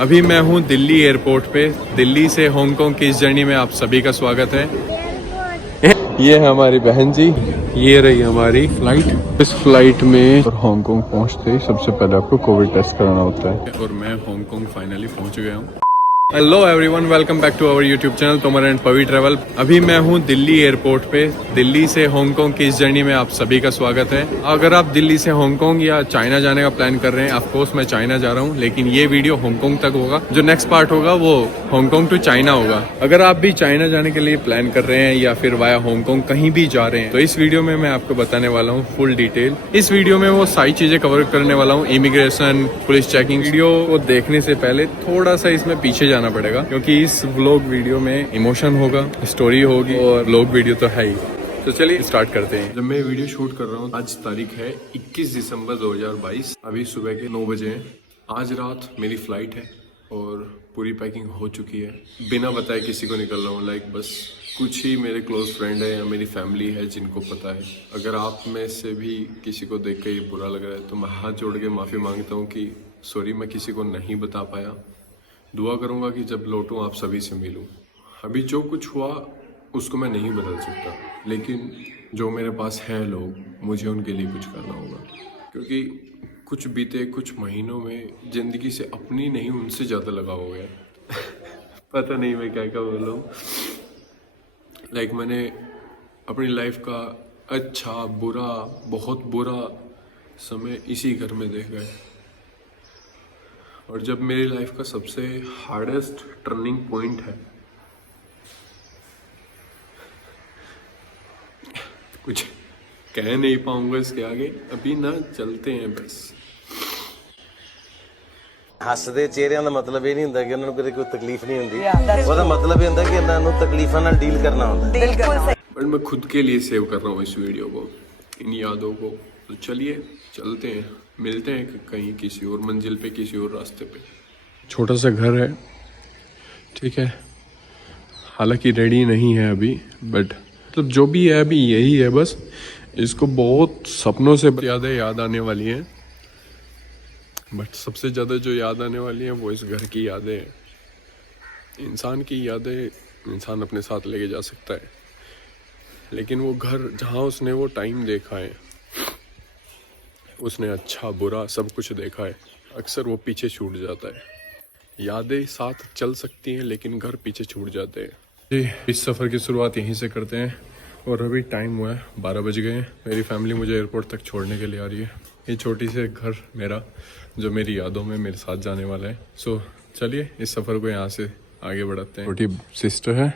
अभी मैं हूँ दिल्ली एयरपोर्ट पे। दिल्ली से हांगकांग की इस जर्नी में आप सभी का स्वागत है। ये है हमारी बहन जी, ये रही हमारी फ्लाइट। इस फ्लाइट में हांगकांग पहुँचते ही सबसे पहले आपको कोविड टेस्ट कराना होता है और मैं हांगकांग फाइनली पहुँच गया हूँ। Hello everyone, welcome back to our YouTube channel Tomar and Pavi travel. अभी मैं हूँ दिल्ली एयरपोर्ट पे। दिल्ली से हांगकांग की इस जर्नी में आप सभी का स्वागत है। अगर आप दिल्ली से हांगकांग या चाइना जाने का प्लान कर रहे हैं, ऑफ कोर्स मैं चाइना जा रहा हूँ, लेकिन ये वीडियो हांगकांग तक होगा। जो नेक्स्ट पार्ट होगा वो हांगकांग टू चाइना होगा। अगर आप भी चाइना जाने के लिए प्लान कर रहे हैं या फिर वाया हांगकांग कहीं भी जा रहे हैं, तो इस वीडियो में मैं आपको बताने वाला हूँ फुल डिटेल। इस वीडियो में वो सारी चीजें कवर करने वाला हूँ, इमिग्रेशन, पुलिस चेकिंग। वीडियो को देखने से पहले थोड़ा सा इसमें पीछे जाना पड़ेगा, क्योंकि इस व्लॉग वीडियो में इमोशन होगा, स्टोरी होगी और व्लॉग वीडियो तो है ही। तो चलिए स्टार्ट करते हैं। जब मैं वीडियो शूट कर रहा हूँ, आज तारीख है 21 दिसंबर 2022। अभी सुबह के 9 बजे हैं। आज रात मेरी फ्लाइट है और पूरी पैकिंग हो चुकी है। बिना बताए किसी को निकल रहा हूँ। बस कुछ ही मेरे क्लोज फ्रेंड है या मेरी फैमिली है जिनको पता है। अगर आप में से भी किसी को देख कर ये बुरा लग रहा है तो मैं हाथ जोड़ के माफ़ी मांगता हूँ कि सॉरी, मैं किसी को नहीं बता पाया। दुआ करूंगा कि जब लौटूं आप सभी से मिलूं। अभी जो कुछ हुआ उसको मैं नहीं बदल सकता, लेकिन जो मेरे पास है लोग, मुझे उनके लिए कुछ करना होगा। क्योंकि कुछ बीते कुछ महीनों में ज़िंदगी से अपनी नहीं उनसे ज़्यादा लगाव हो गया। पता नहीं मैं क्या क्या बोलूं। मैंने अपनी लाइफ का अच्छा बुरा, बहुत बुरा समय इसी घर में देखा है। और जब मेरी लाइफ का सबसे हार्डेस्ट टर्निंग पॉइंट है, कुछ कह नहीं पाऊंगा इसके आगे। अभी ना चलते हैं बस। ਹੱਸਦੇ ਚਿਹਰਿਆਂ ਦਾ ਮਤਲਬ ਇਹ ਨਹੀਂ ਹੁੰਦਾ ਕਿ ਉਹਨਾਂ ਨੂੰ ਕਦੇ ਕੋਈ ਤਕਲੀਫ ਨਹੀਂ ਹੁੰਦੀ। ਉਹਦਾ ਮਤਲਬ ਇਹ ਹੁੰਦਾ ਕਿ ਇਹਨਾਂ ਨੂੰ ਤਕਲੀਫਾਂ ਨਾਲ ਡੀਲ ਕਰਨਾ ਹੁੰਦਾ। बिल्कुल सही। बट मैं खुद के लिए सेव कर रहा हूँ इस वीडियो को, इन यादों को। तो चलिए चलते हैं, मिलते हैं कहीं किसी और मंजिल पे, किसी और रास्ते पे। छोटा सा घर है, ठीक है, हालांकि रेडी नहीं है अभी, बट मतलब जो भी है अभी यही है। बस इसको बहुत सपनों से यादें याद आने वाली हैं, बट सबसे ज़्यादा जो याद आने वाली है वो इस घर की यादें हैं। इंसान की यादें इंसान अपने साथ लेके जा सकता है, लेकिन वो घर जहाँ उसने वो टाइम देखा है, उसने अच्छा बुरा सब कुछ देखा है, अक्सर वो पीछे छूट जाता है। यादें साथ चल सकती हैं लेकिन घर पीछे छूट जाते हैं। जी, इस सफ़र की शुरुआत यहीं से करते हैं। और अभी टाइम हुआ है 12 बज गए हैं। मेरी फैमिली मुझे एयरपोर्ट तक छोड़ने के लिए आ रही है। ये छोटी से घर मेरा, जो मेरी यादों में मेरे साथ जाने वाला है। सो चलिए इस सफ़र को यहाँ से आगे बढ़ाते हैं। छोटी सिस्टर है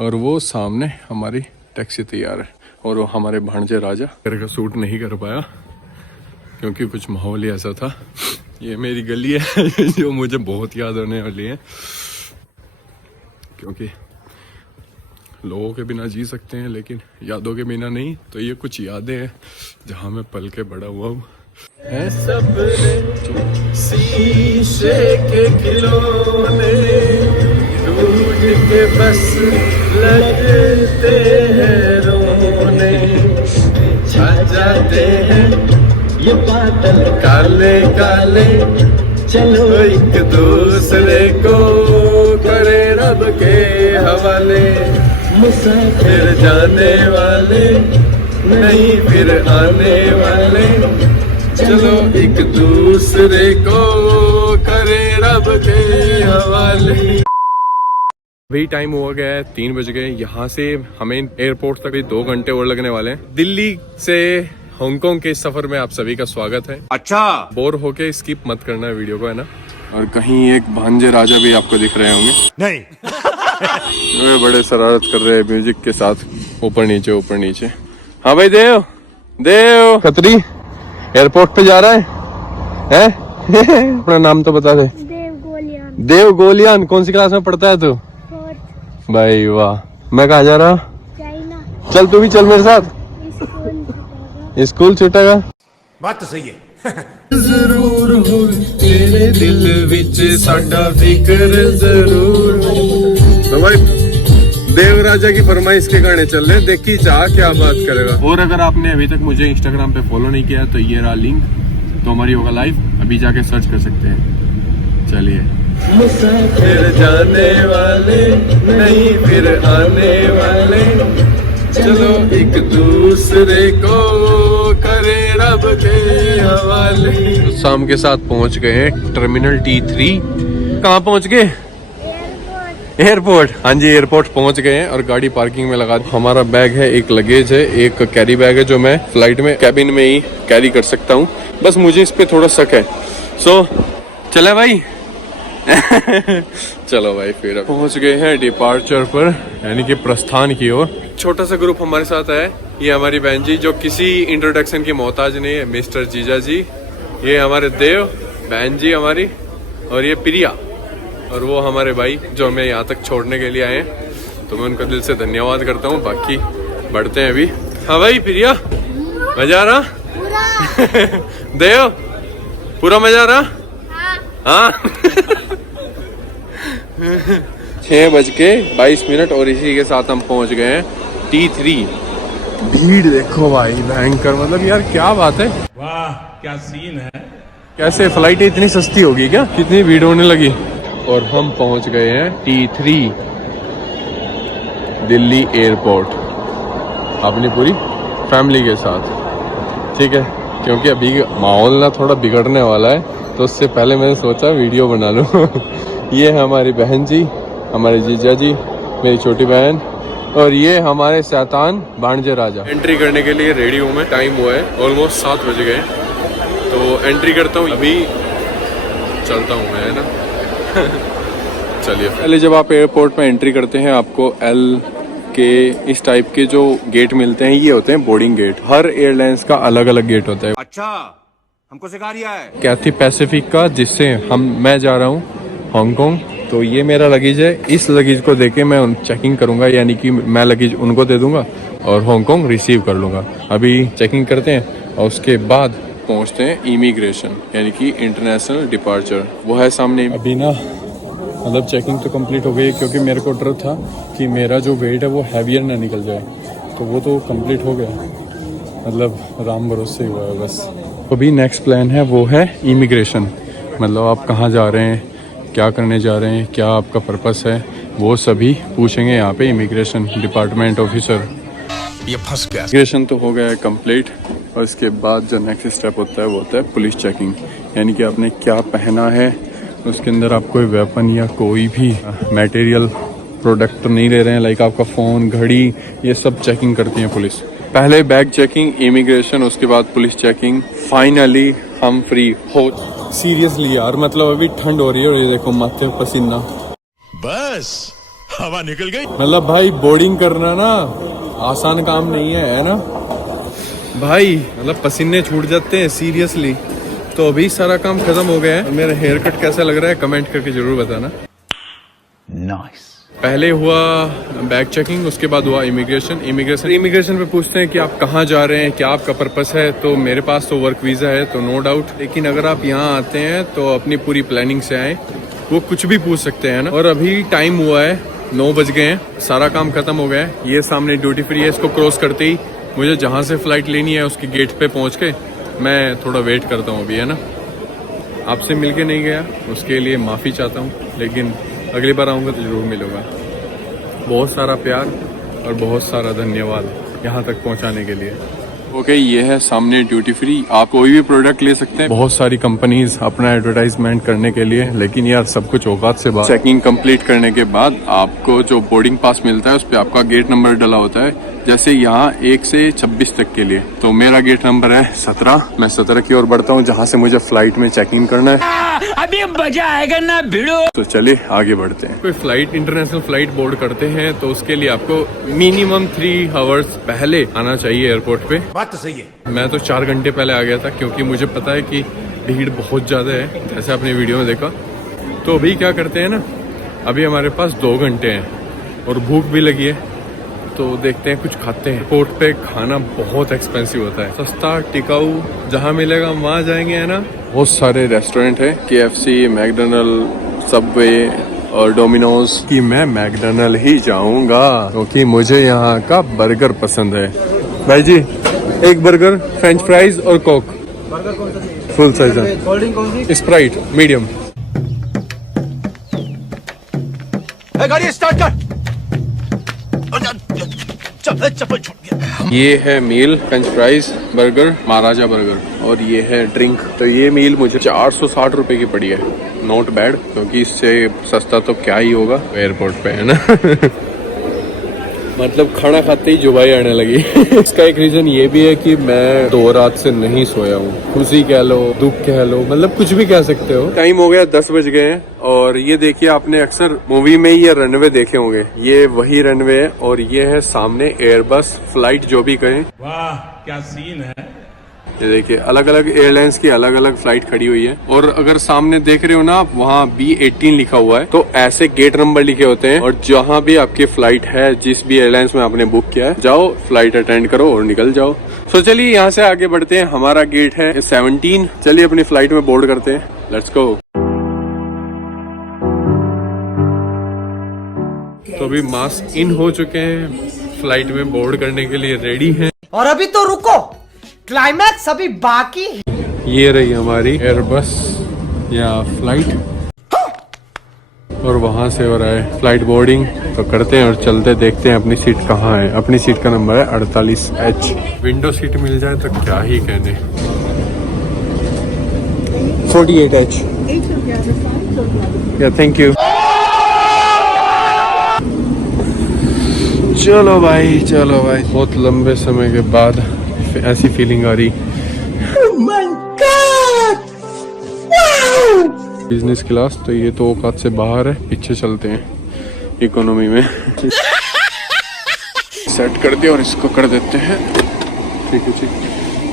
और वो सामने हमारी टैक्सी तैयार है। और वो हमारे भांजे राजा घर का सूट नहीं कर पाया क्योंकि कुछ माहौल ही ऐसा था। ये मेरी गली है जो मुझे बहुत याद आने वाली है, क्योंकि लोगों के बिना जी सकते हैं लेकिन यादों के बिना नहीं। तो ये कुछ यादें हैं जहाँ मैं पल के बड़ा हुआ हूँ। शीशे के खिलौने टूट के बस लगते हैं रोने, छा जाते हैं ये बादल काले काले, चलो एक दूसरे को करे रब के हवाले। मुसाफिर जाने वाले नहीं फिर आने वाले, चलो एक दूसरे को करे रब के हवाले। वही टाइम हुआ गया है 3 बज गए। यहाँ से हमें एयरपोर्ट तक 2 घंटे और लगने वाले हैं। दिल्ली से हांगकांग के सफर में आप सभी का स्वागत है। अच्छा, बोर होके स्किप मत करना वीडियो को, है ना। और कहीं एक भांजे राजा भी आपको दिख रहे होंगे। नहीं वे बड़े शरारत कर रहे हैं म्यूजिक के साथ, ऊपर नीचे ऊपर नीचे। हाँ भाई, देव देव खत्री एयरपोर्ट पे जा रहा है? अपना नाम तो बता दे। देव गोलियान। देव गोलियान। कौन सी क्लास में पढ़ता है तू? भाई वाह। मैं कहाँ जा रहा हूँ? चाइना। चल तू भी चल मेरे साथ। स्कूल छूटेगा। बात तो सही है। जरूर हो तेरे दिल विच साडा फिक्र जरूर हो। तो भाई देव राजा की फरमाइश के गाने चल रहे, देखी चाह क्या बात करेगा। और अगर आपने अभी तक मुझे इंस्टाग्राम पे फॉलो नहीं किया तो ये रहा लिंक, तो हमारी होगा लाइव, अभी जाके सर्च कर सकते हैं। चलिए। मुसाफिर जाने वाले नहीं फिर आने वाले, चलो एक दूसरे को करे रब के हवाले। शाम के साथ पहुंच गए हैं टर्मिनल T3। कहाँ पहुंच गए? एयरपोर्ट। हाँ जी, एयरपोर्ट पहुंच गए हैं और गाड़ी पार्किंग में लगा दी। हमारा बैग है, एक लगेज है, एक कैरी बैग है जो मैं फ्लाइट में कैबिन में ही कैरी कर सकता हूँ। बस मुझे इस पे थोड़ा शक है। सो चले भाई। चलो भाई, फिर पहुंच गए हैं डिपार्चर पर, यानी कि प्रस्थान की ओर। छोटा सा ग्रुप हमारे साथ है। ये हमारी बहन जी जो किसी इंट्रोडक्शन की मोहताज नहीं है, मिस्टर जीजा जी। ये हमारे देव बहन जी हमारी, और ये प्रिया, और वो हमारे भाई जो हमें यहाँ तक छोड़ने के लिए आए हैं। तो मैं उनका दिल से धन्यवाद करता हूँ। बाकी बढ़ते हैं अभी। हाँ भाई प्रिया, मजा आ रहा? देव, पूरा मजा आ रहा? हाँ। 6:22 और इसी के साथ हम पहुंच गए हैं T3। भीड़ देखो भाई, भयंकर। मतलब यार क्या बात है, वाह क्या सीन है। कैसे फ्लाइट इतनी सस्ती होगी क्या? कितनी भीड़ होने लगी। और हम पहुंच गए हैं T3 दिल्ली एयरपोर्ट अपनी पूरी फैमिली के साथ। ठीक है, क्योंकि अभी माहौल ना थोड़ा बिगड़ने वाला है, तो उससे पहले मैंने सोचा वीडियो बना लूं। ये है हमारी बहन जी, हमारे जीजा जी, मेरी छोटी बहन, और ये हमारे शैतान भांजे राजा। एंट्री करने के लिए रेडी हूँ मैं। टाइम हुआ है ऑलमोस्ट 7 बज गए, तो एंट्री करता हूँ। अभी चलता हूँ मैं, है ना। चलिए, पहले जब आप एयरपोर्ट में एंट्री करते हैं, आपको L के इस टाइप के जो गेट मिलते हैं, ये होते हैं बोर्डिंग गेट। हर एयरलाइंस का अलग अलग गेट होता है। अच्छा, हमको सिखा रिया है। कैथी पैसिफिक का, जिससे मैं जा रहा हूँ हांगकांग। तो ये मेरा लगेज है। इस लगेज को देके मैं चेकिंग करूंगा, यानी कि मैं लगेज उनको दे दूंगा और हांगकांग रिसीव कर लूंगा। अभी चेकिंग करते हैं और उसके बाद पहुंचते हैं इमिग्रेशन, यानी कि इंटरनेशनल डिपार्चर। वो है सामने। अभी ना मतलब चेकिंग तो कंप्लीट हो गई, क्योंकि मेरे को डर था कि मेरा जो वेट है वो हैवियर ना निकल जाए। तो वो तो कंप्लीट हो गया, मतलब राम भरोसे हुआ है बस। अभी नेक्स्ट प्लान है वो है इमिग्रेशन। मतलब आप कहाँ जा रहे हैं, क्या करने जा रहे हैं, क्या आपका पर्पस है, वो सभी पूछेंगे यहाँ पे इमिग्रेशन डिपार्टमेंट ऑफिसर। ये फंस गया। इमिग्रेशन तो हो गया है कंप्लीट, और इसके बाद जो नेक्स्ट स्टेप होता है वो होता है पुलिस चेकिंग। यानी कि आपने क्या पहना है, उसके अंदर आप कोई वेपन या कोई भी मटेरियल प्रोडक्ट तो नहीं ले रहे हैं, लाइक आपका फ़ोन, घड़ी, ये सब चेकिंग करती है पुलिस। पहले बैग चेकिंग, इमिग्रेशन, उसके बाद पुलिस चेकिंग, फाइनली हम फ्री हो। सीरियसली यार, मतलब अभी ठंड हो रही है और ये देखो माथे पे पसीना, बस हवा निकल गई। मतलब भाई बोर्डिंग करना ना आसान काम नहीं है ना भाई, मतलब पसीने छूट जाते हैं सीरियसली। तो अभी सारा काम खत्म हो गया है। और मेरा हेयर कट कैसा लग रहा है कमेंट करके जरूर बताना। नाइस। पहले हुआ बैग चेकिंग, उसके बाद हुआ इमिग्रेशन पे पूछते हैं कि आप कहाँ जा रहे हैं, क्या आपका पर्पस है। तो मेरे पास तो वर्क वीज़ा है, तो नो डाउट। लेकिन अगर आप यहाँ आते हैं तो अपनी पूरी प्लानिंग से आए, वो कुछ भी पूछ सकते हैं ना। और अभी टाइम हुआ है 9 बज गए हैं, सारा काम खत्म हो गया है। ये सामने ड्यूटी फ्री है, इसको क्रॉस करते ही मुझे जहाँ से फ्लाइट लेनी है उसकी गेट पे पहुँच के मैं थोड़ा वेट करता हूँ अभी, है ना। आपसे मिलके नहीं गया, उसके लिए माफ़ी चाहता हूँ, लेकिन अगली बार आऊँगा तो ज़रूर मिलूँगा। बहुत सारा प्यार और बहुत सारा धन्यवाद यहाँ तक पहुँचाने के लिए। ओके, ये है सामने ड्यूटी फ्री। आप कोई भी प्रोडक्ट ले सकते हैं। बहुत सारी कंपनीज अपना एडवर्टाइजमेंट करने के लिए, लेकिन यार सब कुछ औकात से बाहर। चेकिंग कंप्लीट करने के बाद आपको जो बोर्डिंग पास मिलता है उस पर आपका गेट नंबर डला होता है। जैसे यहाँ 1 से 26 तक के लिए, तो मेरा गेट नंबर है 17। मैं 17 की ओर बढ़ता हूँ, जहाँ से मुझे फ्लाइट में चेकिंग करना है। अभी मजा आएगा ना भिड़ो। तो चलिए आगे बढ़ते हैं। कोई फ्लाइट, इंटरनेशनल फ्लाइट बोर्ड करते हैं तो उसके लिए आपको मिनिमम 3 आवर्स पहले आना चाहिए एयरपोर्ट पे। बात तो सही है। मैं तो 4 घंटे पहले आ गया था, क्योंकि मुझे पता है कि भीड़ बहुत ज़्यादा है, जैसे आपने वीडियो में देखा। तो अभी क्या करते हैं ना, अभी हमारे पास 2 घंटे हैं और भूख भी लगी है, तो देखते हैं कुछ खाते हैं। एयरपोर्ट पे खाना बहुत एक्सपेंसिव होता है, सस्ता टिकाऊ जहाँ मिलेगा वहाँ जाएंगे, है ना। बहुत सारे रेस्टोरेंट है, KFC, मैकडोनल्ड, सबवे और डोमिनोज। कि मैं मैकडोनल्ड ही जाऊंगा क्योंकि मुझे यहाँ का बर्गर पसंद है। भाई जी, एक बर्गर, फ्रेंच फ्राइज और कोक। बर्गर कौन सा? फुल साइज है। कोल्ड ड्रिंक कौन सी? Sprite medium. गाड़ी स्टार्ट कर। चप्पल छूट गया। ये है meal, French fries, burger, Maharaja burger, और ये है ड्रिंक। तो ये मील मुझे 460 रुपए की पड़ी है। नॉट बैड, क्योंकि इससे सस्ता तो क्या ही होगा एयरपोर्ट पे, है ना। मतलब खाना खाते ही जुबाई आने लगी। इसका एक रीजन ये भी है कि मैं 2 रात से नहीं सोया हूँ। खुशी कह लो, दुख कह लो, मतलब कुछ भी कह सकते हो। टाइम हो गया 10 बज गए हैं, और ये देखिए, आपने अक्सर मूवी में ये रनवे देखे होंगे। ये वही रनवे है, और ये है सामने एयरबस फ्लाइट, जो भी कहें। वाह क्या सीन है। ये देखिए, अलग अलग एयरलाइंस की अलग अलग फ्लाइट खड़ी हुई है। और अगर सामने देख रहे हो ना आप, वहाँ B18 लिखा हुआ है। तो ऐसे गेट नंबर लिखे होते हैं, और जहाँ भी आपकी फ्लाइट है, जिस भी एयरलाइंस में आपने बुक किया है, जाओ फ्लाइट अटेंड करो और निकल जाओ। तो चलिए यहाँ से आगे बढ़ते हैं। हमारा गेट है 17। चलिए अपनी फ्लाइट में बोर्ड करते हैं। Let's go. तो अभी मास्क इन हो चुके हैं, फ्लाइट में बोर्ड करने के लिए रेडी हैं। और अभी तो रुको, क्लाइमैक्स अभी बाकी है। ये रही हमारी एयरबस या फ्लाइट, और वहां से हो रहा है फ्लाइट बोर्डिंग। तो करते हैं और चलते, देखते हैं अपनी सीट कहाँ है। अपनी सीट का नंबर है 48H। विंडो सीट मिल जाए तो क्या ही कहने। 48H। या थैंक यू। चलो भाई, चलो भाई, बहुत लंबे समय के बाद ऐसी फीलिंग आ रही। बिजनेस क्लास, तो ये तो औकात से बाहर है। पीछे चलते हैं इकोनॉमी में। सेट कर दिया और इसको कर देते हैं। ठीक है, ठीक।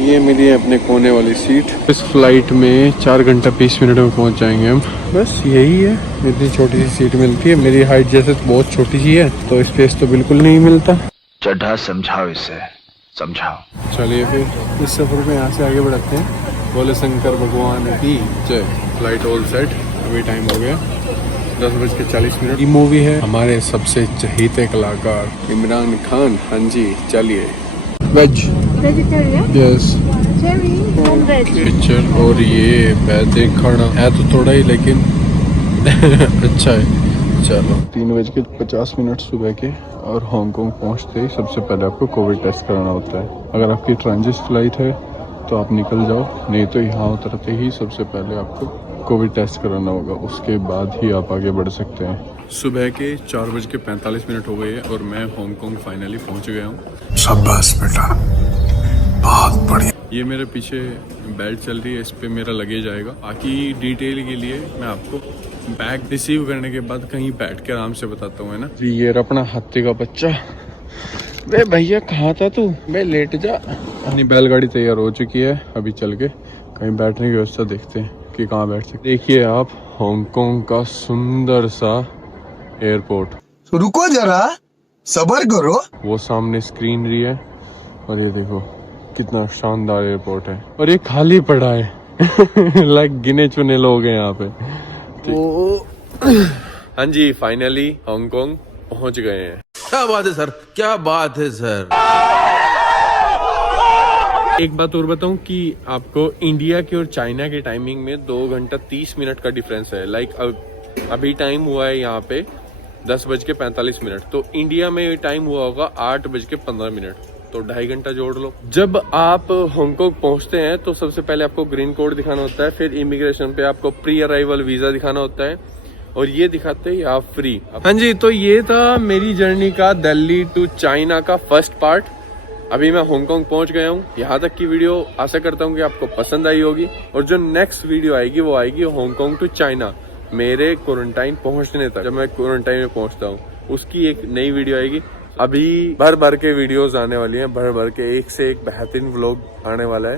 ये मिली है अपने कोने वाली सीट। इस फ्लाइट में 4 घंटा 20 मिनट में पहुंच जाएंगे हम। बस यही है, इतनी छोटी सी सीट मिलती है। मेरी हाइट जैसे बहुत छोटी सी है, तो स्पेस तो बिल्कुल नहीं मिलता। चड्ढा समझाओ इसे, समझाओ। चलिए फिर इस सफर में यहाँ से आगे बढ़ते हैं। बोले शंकर भगवान की जय। Flight all set. अभी टाइम हो गया 10:40। ये मूवी है हमारे सबसे चहेते कलाकार इमरान खान। हाँ जी, चलिए। Veg vegetarian yes vegetarian non veg picture. और ये बैठे खाना है तो थोड़ा ही, लेकिन अच्छा है। चलो 3:50 सुबह के, और हांगकांग पहुंचते ही सबसे पहले आपको कोविड टेस्ट कराना होता है। अगर आपकी ट्रांजिट फ्लाइट है तो आप निकल जाओ, नहीं तो यहाँ उतरते ही सबसे पहले आपको कोविड टेस्ट कराना होगा। उसके बाद ही आप आगे बढ़ सकते हैं। सुबह के 4:45 हो गए, और मैं हांगकांग फाइनली पहुंच गया हूँ। शाबाश बेटा, बहुत बढ़िया। ये मेरे पीछे बेल्ट चल रही है, इस पे मेरा लगेज आएगा। बाकी डिटेल के लिए मैं आपको बैग रिसीव करने के बाद कहीं बैठ के आराम से बताता हूँ, है ना। ये अपना हाथी का बच्चा। वे भैया कहाँ था तू? बे लेट जा। अपनी बैलगाड़ी तैयार हो चुकी है। अभी चल के कहीं बैठने की व्यवस्था देखते हैं कि कहाँ बैठ सकते। देखिए आप, हांगकांग का सुंदर सा एयरपोर्ट। रुको जरा, सब्र करो। वो सामने स्क्रीनरी है, और ये देखो कितना शानदार एयरपोर्ट है। और ये खाली पड़ा है। लाइक गिने चुने लोग हैं यहाँ पे। हाँ जी, फाइनली हांगकांग पहुंच गए हैं। क्या बात है सर, क्या बात है सर। एक बात और बताऊं कि आपको इंडिया के और चाइना के टाइमिंग में 2 घंटा 30 मिनट का डिफरेंस है। लाइक अभी टाइम हुआ है यहाँ पे 10:45। तो इंडिया में टाइम हुआ होगा 8:15। तो 2.5 घंटा जोड़ लो। जब आप हांगकांग पहुंचते हैं तो सबसे पहले आपको ग्रीन कोड दिखाना होता है, फिर इमिग्रेशन पे आपको प्री अराइवल वीजा दिखाना होता है, और ये दिखाते ही आप फ्री। हाँ जी, तो ये था मेरी जर्नी का दिल्ली टू चाइना का फर्स्ट पार्ट। अभी मैं हांगकांग पहुंच गया हूँ। यहाँ तक की वीडियो आशा करता हूँ कि आपको पसंद आई होगी, और जो नेक्स्ट वीडियो आएगी वो आएगी हांगकांग टू चाइना, मेरे क्वारंटाइन पहुंचने तक। जब मैं क्वारंटाइन में पहुंचता हूँ उसकी एक नई वीडियो आएगी। अभी भर भर के वीडियोस आने वाली हैं, भर भर के एक से एक बेहतरीन व्लॉग आने वाला है।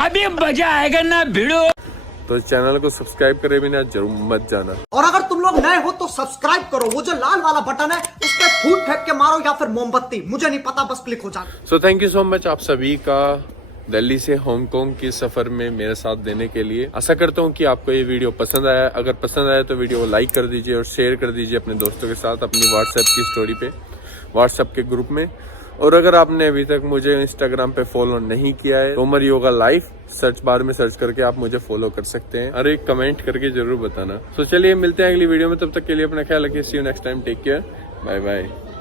अभी मजा आएगा ना भिड़ो। तो चैनल को सब्सक्राइब करे बिना जरूर मत जाना। और अगर तुम लोग नए हो तो सब्सक्राइब करो। वो जो लाल वाला बटन है उस पर फूट फेंक के मारो, या फिर मोमबत्ती, मुझे नहीं पता, बस क्लिक हो जाए। So thank you so much आप सभी का दिल्ली से हांगकांग के सफर में मेरे साथ देने के लिए। आशा करता हूँ कि आपको ये वीडियो पसंद आया। अगर पसंद आया तो वीडियो को लाइक कर दीजिए और शेयर कर दीजिए अपने दोस्तों के साथ, अपनी व्हाट्सएप की स्टोरी पे, व्हाट्सएप के ग्रुप में। और अगर आपने अभी तक मुझे इंस्टाग्राम पे फॉलो नहीं किया है, Tomar yoga life search bar में सर्च करके आप मुझे फॉलो कर सकते हैं। और एक कमेंट करके जरूर बताना। तो चलिए मिलते हैं अगली वीडियो में, तब तक के लिए अपना ख्याल रखिए। See you next time, take care, bye bye.